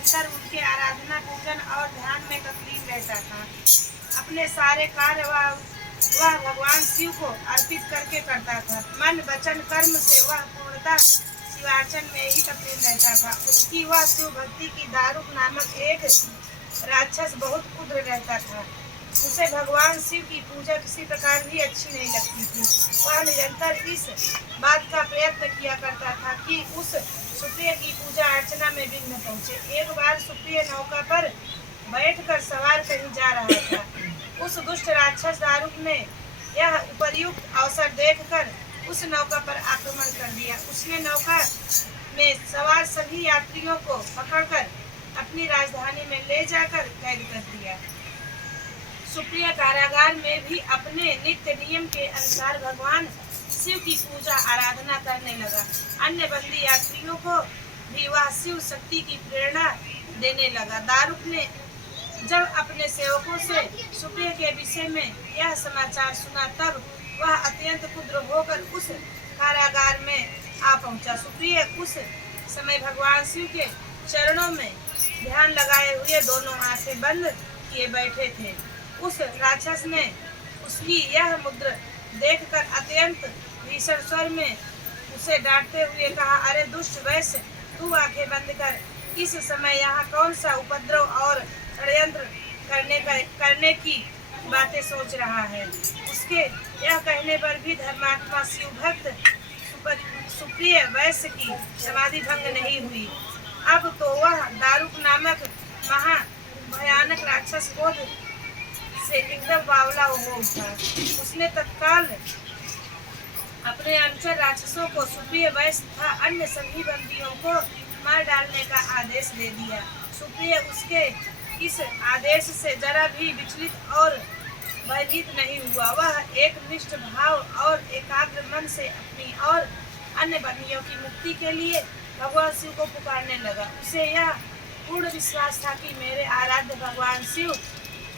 निरंतर उनके आराधना पूजन और ध्यान में तल्लीन रहता था। अपने सारे कार्य वह भगवान शिव को अर्पित करके करता था। मन वचन कर्म से वह पूर्णतः शिवार्चन में ही तल्लीन रहता था। उनकी वह शिव भक्ति की दारुक नामक एक राक्षस बहुत उग्र रहता था। उसे भगवान शिव की पूजा किसी प्रकार भी अच्छी नहीं लगती थी। वह निरंतर इस बात का प्रयत्न किया करता था कि उस सुप्रिय की पूजा अर्चना में विघ्न पहुंचे। एक बार सुप्रिय नौका पर बैठकर सवार कहीं जा रहा था। उस दुष्ट राक्षस दारुक ने यह उपर्युक्त अवसर देखकर उस नौका पर आक्रमण कर दिया। उसने नौका में सवार सभी यात्रियों को पकड़कर अपनी राजधानी में ले जाकर कैद कर दिया। सुप्रिय कारागार में भी अपने नित्य नियम के अनुसार भगवान शिव की पूजा आराधना करने लगा। अन्य बंदी यात्रियों को भी वह शिव शक्ति की प्रेरणा देने लगा। दारुक ने जब अपने सेवकों से सुप्रिय के विषय में यह समाचार सुना तब वह अत्यंत क्रुद्ध होकर उस कारागार में आ पहुंचा। सुप्रिय उस समय भगवान शिव के चरणों में ध्यान लगाए हुए दोनों आंखें बंद किए बैठे थे। उस राक्षस ने उसकी यह मुद्रा देखकर अत्यंत भीषण स्वर में उसे डांटते हुए कहा, अरे दुष्ट वैश्य, तू आंखें बंद कर। इस समय यहाँ कौन सा उपद्रव और षड्यंत्र करने की बातें सोच रहा है। उसके यह कहने पर भी धर्मात्मा शिव भक्त सुप्रिय वैश्य की समाधि भंग नहीं हुई। अब तो वह दारुक नामक महा भयानक राक्षस क्रोध से एकदम बावला हो उठा। उसने तत्काल अपने अनुचर राक्षसों को सुप्रिय वैश्य तथा अन्य सभी बंदियों को मार डालने का आदेश दे दिया। सुप्रिय उसके इस आदेश से जरा भी विचलित और भयभीत नहीं हुआ। वह एक निष्ठ भाव और एकाग्र मन से अपनी और अन्य बंदियों की मुक्ति के लिए भगवान शिव को पुकारने लगा। उसे यह पूर्ण विश्वास था कि मेरे आराध्य भगवान शिव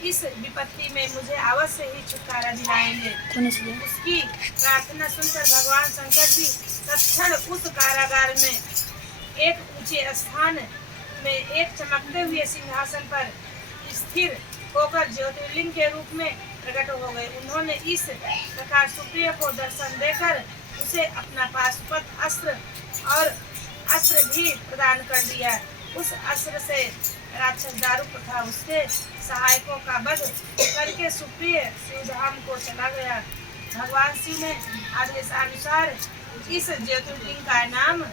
इस विपत्ति में मुझे अवश्य ही छुटकारा दिलाएंगे। उसकी प्रार्थना सुनकर भगवान शंकर जी तत्क्षण उस कारागार में एक ऊंचे स्थान में एक चमकते हुए सिंहासन पर स्थिर होकर ज्योतिर्लिंग के रूप में प्रकट हो गए। उन्होंने इस प्रकार सुप्रिय को दर्शन देकर उसे अपना पाशुपत अस्त्र और अस्त्र भी प्रदान कर दिया। उस अस्त्र से राक्षस दारुक तथा उसके सहायकों का वध करके सुप्रिय शिवधाम को चला गया। भगवान शिव ने आदेशानुसार इस ज्योतिर्लिंग का नाम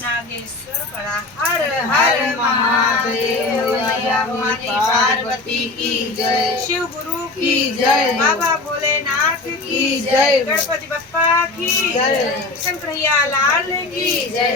नागेश्वर पड़ा। हर हर महादेव, मैया भवानी पार्वती की जय, शिव गुरु की जय, बाबा भोलेनाथ की जय, गणपति बप्पा की जय, शंकरैया लाल की जय।